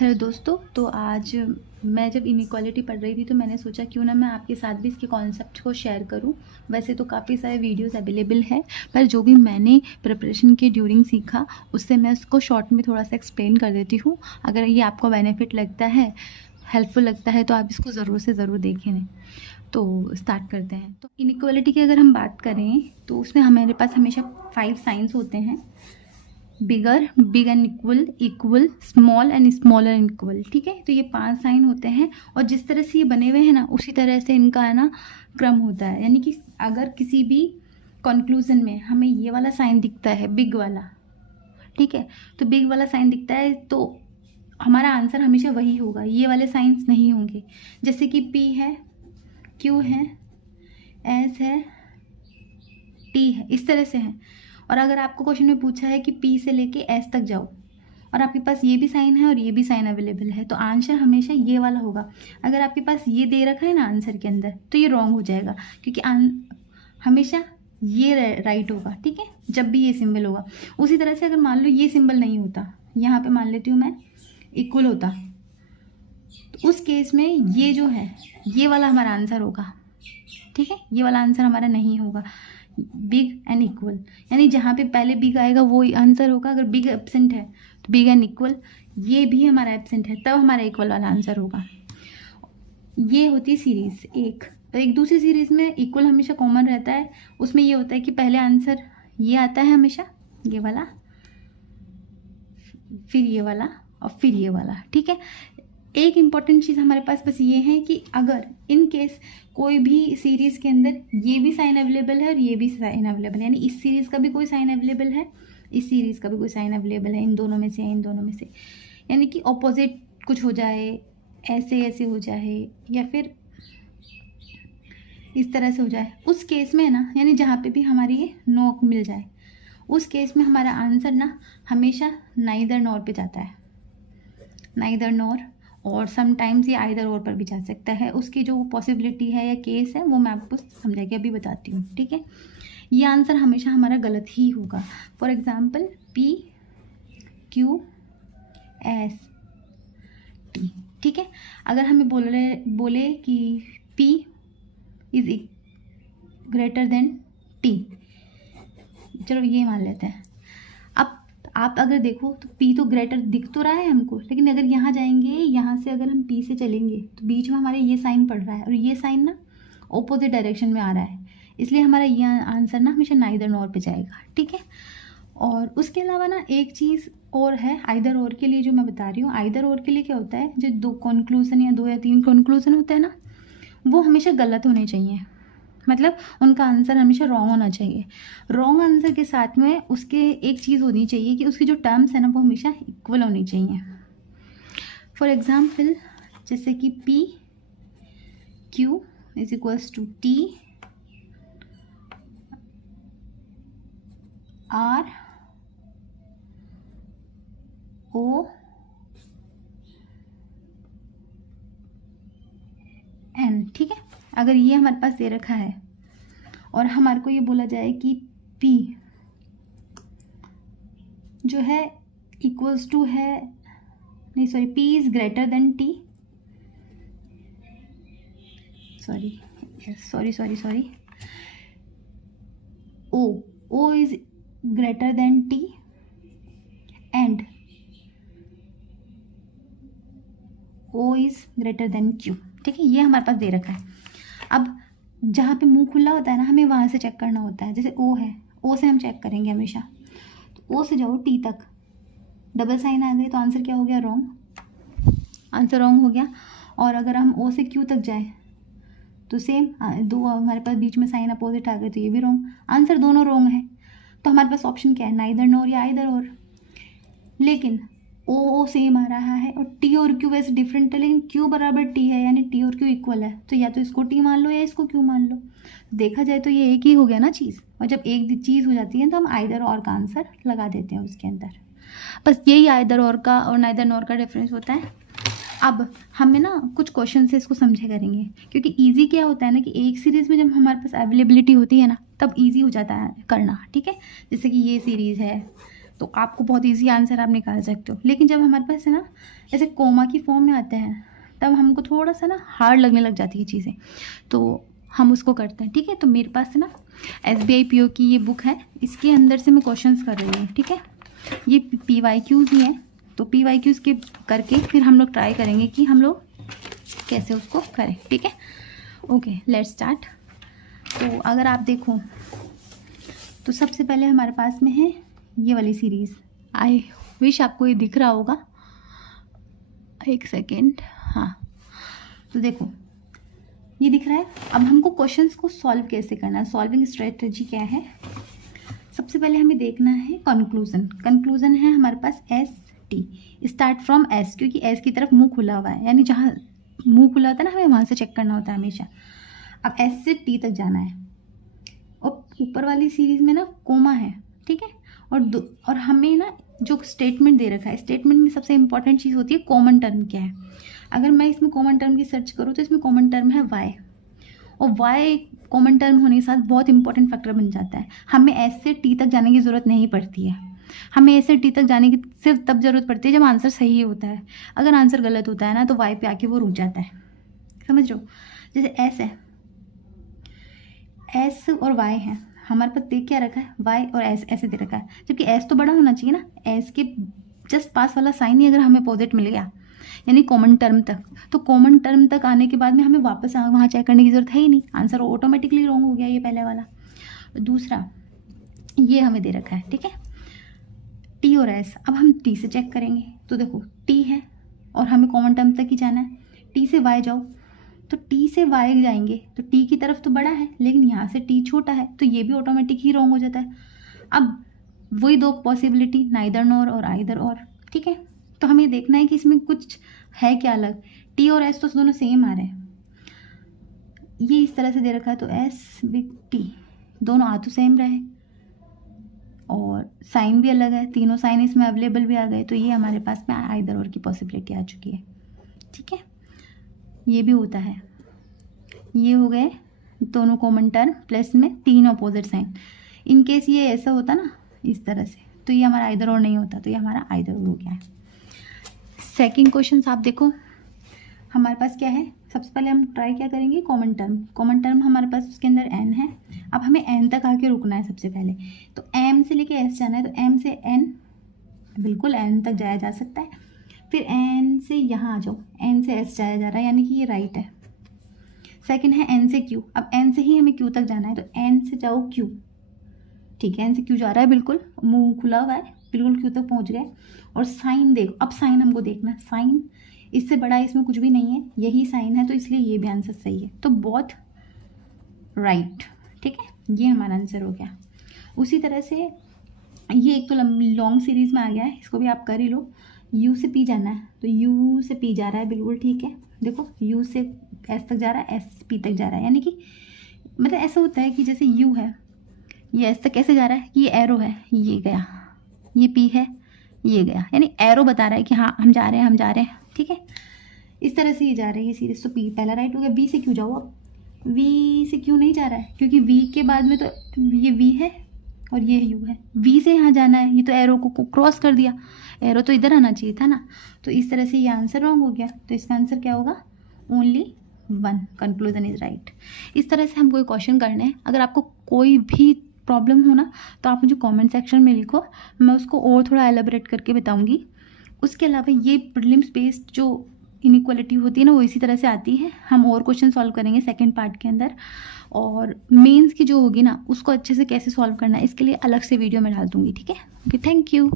Hello दोस्तों, तो आज मैं जब इनइक्वालिटी पढ़ रही थी तो मैंने सोचा क्यों ना मैं आपके साथ भी इसके कॉन्सेप्ट को शेयर करूं। वैसे तो काफ़ी सारे वीडियोस अवेलेबल है, पर जो भी मैंने प्रिपरेशन के ड्यूरिंग सीखा उससे मैं उसको शॉर्ट में थोड़ा सा एक्सप्लेन कर देती हूं। अगर ये आपको बेनिफिट लगता है, हेल्पफुल लगता है, तो आप इसको ज़रूर से ज़रूर देखें। तो स्टार्ट करते हैं। तो इनइक्वालिटी की अगर हम बात करें तो उसमें हमारे पास हमेशा 5 साइंस होते हैं। Bigger, big and equal, equal, small and smaller and equal. ठीक है, तो ये 5 साइन होते हैं और जिस तरह से ये बने हुए हैं ना उसी तरह से इनका है ना क्रम होता है। यानी कि अगर किसी भी कंक्लूजन में हमें ये वाला साइन दिखता है, बिग वाला, ठीक है, तो बिग वाला साइन दिखता है तो हमारा आंसर हमेशा वही होगा, ये वाले साइंस नहीं होंगे। जैसे कि पी है, क्यू है, एस है, टी है, इस तरह से है। और अगर आपको क्वेश्चन में पूछा है कि पी से लेके एस तक जाओ और आपके पास ये भी साइन है और ये भी साइन अवेलेबल है, तो आंसर हमेशा ये वाला होगा। अगर आपके पास ये दे रखा है ना आंसर के अंदर, तो ये रॉन्ग हो जाएगा, क्योंकि हमेशा ये राइट होगा। ठीक है, जब भी ये सिंबल होगा। उसी तरह से अगर मान लो ये सिंबल नहीं होता, यहाँ पे मान लेती हूँ मैं इक्वल होता, तो उस केस में ये जो है ये वाला हमारा आंसर होगा। ठीक है, ये वाला आंसर हमारा नहीं होगा, बिग एंड इक्वल। यानी जहाँ पे पहले बिग आएगा वो आंसर होगा। अगर बिग एब्सेंट है तो बिग एंड इक्वल, ये भी हमारा एब्सेंट है तब हमारा इक्वल वाला आंसर होगा। ये होती है सीरीज एक। तो एक दूसरी सीरीज में इक्वल हमेशा कॉमन रहता है। उसमें ये होता है कि पहले आंसर ये आता है हमेशा, ये वाला, फिर ये वाला और फिर ये वाला। ठीक है, एक इम्पॉर्टेंट चीज़ हमारे पास बस ये है कि अगर इन केस कोई भी सीरीज़ के अंदर ये भी साइन अवेलेबल है और ये भी साइन अवेलेबल है, यानी इस सीरीज़ का भी कोई साइन अवेलेबल है, इस सीरीज़ का भी कोई साइन अवेलेबल है, इन दोनों में से, इन दोनों में से, यानी कि ऑपोजिट कुछ हो जाए, ऐसे ऐसे हो जाए या फिर इस तरह से हो जाए, उस केस में है ना, यानी जहाँ पे भी हमारी ये नो मिल जाए, उस केस में हमारा आंसर ना हमेशा नाइदर नॉर पे जाता है। नाइदर नॉर, और समटाइम्स ये आइदर और पर भी जा सकता है। उसकी जो पॉसिबिलिटी है या केस है वो मैं आपको समझा के अभी बताती हूँ। ठीक है, ये आंसर हमेशा हमारा गलत ही होगा। For example P Q S T. ठीक है, अगर हमें बोले कि P is greater than T, चलो ये मान लेते हैं। अब आप अगर देखो तो P तो ग्रेटर दिख तो रहा है हमको, लेकिन अगर यहाँ जाएंगे, यहाँ से अगर हम P से चलेंगे तो बीच में हमारे ये साइन पड़ रहा है और ये साइन ना ऑपोजिट डायरेक्शन में आ रहा है, इसलिए हमारा ये आंसर ना हमेशा नाइदर नॉर पे जाएगा। ठीक है, और उसके अलावा ना एक चीज़ और है आइदर और के लिए जो मैं बता रही हूँ। आइदर और के लिए क्या होता है, जो 2 कंक्लूजन या 2 या 3 कंक्लूजन होते हैं ना, वो हमेशा गलत होने चाहिए, मतलब उनका आंसर हमेशा रॉन्ग होना चाहिए। रॉन्ग आंसर के साथ में उसके एक चीज़ होनी चाहिए कि उसकी जो टर्म्स है ना वो हमेशा इक्वल होनी चाहिए। फॉर एग्जाम्पल जैसे कि P Q is equals to T R O N. ठीक है, अगर ये हमारे पास दे रखा है और हमारे को ये बोला जाए कि P जो है इक्वल्स टू है, नहीं sorry, P is greater than T, sorry O is greater than T and O is greater than Q। ठीक है, ये हमारे पास दे रखा है। अब जहाँ पे मुंह खुला होता है ना, हमें वहाँ से चेक करना होता है। जैसे O है, O से हम चेक करेंगे हमेशा, तो O से जाओ T तक, डबल साइन आ गए तो आंसर क्या हो गया, रॉन्ग, आंसर रॉन्ग हो गया। और अगर हम O से Q तक जाए तो सेम, 2 हमारे पास बीच में साइन अपोजिट आ गए तो ये भी रॉन्ग, आंसर दोनों रॉन्ग है। तो हमारे पास ऑप्शन क्या है, नाइदर नॉर या आइदर और। लेकिन ओ सेम आ रहा है और टी और क्यू वैसे डिफरेंट है, लेकिन क्यू बराबर टी है, यानी टी और क्यू इक्वल है, तो या तो इसको टी मान लो या इसको क्यू मान लो। देखा जाए तो ये एक ही हो गया ना चीज़, और जब एक चीज़ हो जाती है तो हम आइदर और का आंसर लगा देते हैं उसके अंदर। बस यही आइदर और का और नाइदर नॉर का डिफरेंस होता है। अब हमें ना कुछ क्वेश्चन से इसको समझे करेंगे, क्योंकि ईजी क्या होता है ना कि एक सीरीज़ में जब हमारे पास अवेलेबिलिटी होती है ना तब ईजी हो जाता है करना। ठीक है, जैसे कि ये सीरीज़ है तो आपको बहुत इजी आंसर आप निकाल सकते हो। लेकिन जब हमारे पास है ना ऐसे कोमा की फॉर्म में आते हैं तब हमको थोड़ा सा ना हार्ड लगने लग जाती है चीज़ें, तो हम उसको करते हैं। ठीक है, तो मेरे पास है ना SBI PO की ये बुक है, इसके अंदर से मैं क्वेश्चंस कर रही हूँ। ठीक है, ये PYQs ही हैं, तो PYQs के करके फिर हम लोग ट्राई करेंगे कि हम लोग कैसे उसको करें। ठीक है, ओके लेट्स स्टार्ट। तो अगर आप देखो तो सबसे पहले हमारे पास में है ये वाली सीरीज़। आई विश आपको ये दिख रहा होगा, एक सेकेंड। हाँ, तो देखो ये दिख रहा है। अब हमको क्वेश्चंस को सॉल्व कैसे करना है, सॉल्विंग स्ट्रेटजी क्या है। सबसे पहले हमें देखना है कंक्लूजन। कंक्लूजन है हमारे पास ST, स्टार्ट फ्रॉम S, क्योंकि S की तरफ मुंह खुला हुआ है, यानी जहाँ मुंह खुला होता है ना हमें वहाँ से चेक करना होता है हमेशा। अब S से T तक जाना है, और ऊपर वाली सीरीज में ना कोमा है। ठीक है, और हमें ना जो स्टेटमेंट दे रखा है, स्टेटमेंट में सबसे इंपॉर्टेंट चीज़ होती है कॉमन टर्म क्या है। अगर मैं इसमें कॉमन टर्म की सर्च करूँ तो इसमें कॉमन टर्म है y, और y कॉमन टर्म होने के साथ बहुत इंपॉर्टेंट फैक्टर बन जाता है। हमें S से T तक जाने की ज़रूरत नहीं पड़ती है, हमें S से T तक जाने की सिर्फ तब ज़रूरत पड़ती है जब आंसर सही होता है। अगर आंसर गलत होता है ना तो y पे आके वो रुक जाता है, समझ रहे हो। जैसे S है, S और y है, हमारे पास देख क्या रखा है y और s ऐसे दे रखा है, जबकि s तो बड़ा होना चाहिए ना। s के जस्ट पास वाला साइन ही अगर हमें अपोजिट मिल गया यानी कॉमन टर्म तक, तो कॉमन टर्म तक आने के बाद में हमें वापस वहाँ चेक करने की जरूरत है ही नहीं, आंसर ऑटोमेटिकली रॉन्ग हो गया ये पहले वाला। दूसरा ये हमें दे रखा है, ठीक है, t और s। अब हम t से चेक करेंगे, तो देखो t है और हमें कॉमन टर्म तक ही जाना है। t से y जाओ, तो t से y जाएंगे तो t की तरफ तो बड़ा है, लेकिन यहाँ से t छोटा है, तो ये भी ऑटोमेटिक ही रॉन्ग हो जाता है। अब वही दो पॉसिबिलिटी, नाइदर नॉर और आइदर और। ठीक है, तो हमें देखना है कि इसमें कुछ है क्या अलग। t और s तो दोनों सेम आ रहे हैं, ये इस तरह से दे रखा है, तो s बिग t दोनों आ तो सेम रहे, और साइन भी अलग है, तीनों साइन इसमें अवेलेबल भी आ गए, तो ये हमारे पास में आइदर और की पॉसिबिलिटी आ चुकी है। ठीक है, ये भी होता है, ये हो गए दोनों कॉमन टर्म प्लस में तीन अपोजिट साइन। इन केस ये ऐसा होता ना इस तरह से, तो ये हमारा आइदर और नहीं होता, तो ये हमारा आइदर हो गया है। सेकंड क्वेश्चन आप देखो, हमारे पास क्या है। सबसे पहले हम ट्राई क्या करेंगे, कॉमन टर्म। कॉमन टर्म हमारे पास उसके अंदर n है। अब हमें n तक आके रुकना है सबसे पहले, तो m से लेके s जाना है, तो m से n, बिल्कुल n तक जाया जा सकता है। फिर n से यहाँ आ जाओ, n से s जाया जा रहा है, यानी कि ये राइट है। सेकंड है n से q, अब n से ही हमें q तक जाना है, तो n से जाओ q। ठीक है, n से q जा रहा है, बिल्कुल मुंह खुला हुआ है, बिल्कुल q तक पहुंच गए। और साइन देखो, अब साइन हमको देखना है, साइन इससे बड़ा इसमें कुछ भी नहीं है, यही साइन है, तो इसलिए ये भी आंसर सही है, तो बोथ राइट। ठीक है, ये हमारा आंसर हो गया। उसी तरह से ये एक तो लॉन्ग सीरीज में आ गया है, इसको भी आप कर ही लो। u से p जाना है, तो u से p जा रहा है, बिल्कुल ठीक है। देखो u से s तक जा रहा है, s p तक जा रहा है, यानी कि मतलब ऐसा होता है कि जैसे u है, ये s तक कैसे जा रहा है कि ये एरो है, ये गया, ये p है, ये गया, यानी एरो बता रहा है कि हाँ हम जा रहे हैं, हम जा रहे हैं। ठीक है, इस तरह से ये जा रही है सीरीज, तो p पहला राइट हो गया। v से q जाओ, अब v से q नहीं जा रहा है, क्योंकि v के बाद में तो ये v है और ये u है, v से यहाँ जाना है, ये तो एरो को क्रॉस कर दिया, एरो तो इधर आना चाहिए था ना, तो इस तरह से ये आंसर रॉन्ग हो गया। तो इसका आंसर क्या होगा, ओनली 1, कंक्लूजन इज राइट। इस तरह से हमको क्वेश्चन करने हैं। अगर आपको कोई भी प्रॉब्लम हो ना तो आप मुझे कमेंट सेक्शन में लिखो, मैं उसको और थोड़ा एलेबोरेट करके बताऊंगी। उसके अलावा ये प्रीलिम्स बेस्ड जो इनइक्वालिटी होती है ना, वो इसी तरह से आती है। हम और क्वेश्चन सॉल्व करेंगे सेकंड पार्ट के अंदर, और मेंस की जो होगी ना उसको अच्छे से कैसे सॉल्व करना है इसके लिए अलग से वीडियो में डाल दूंगी। ठीक है, ओके, थैंक यू।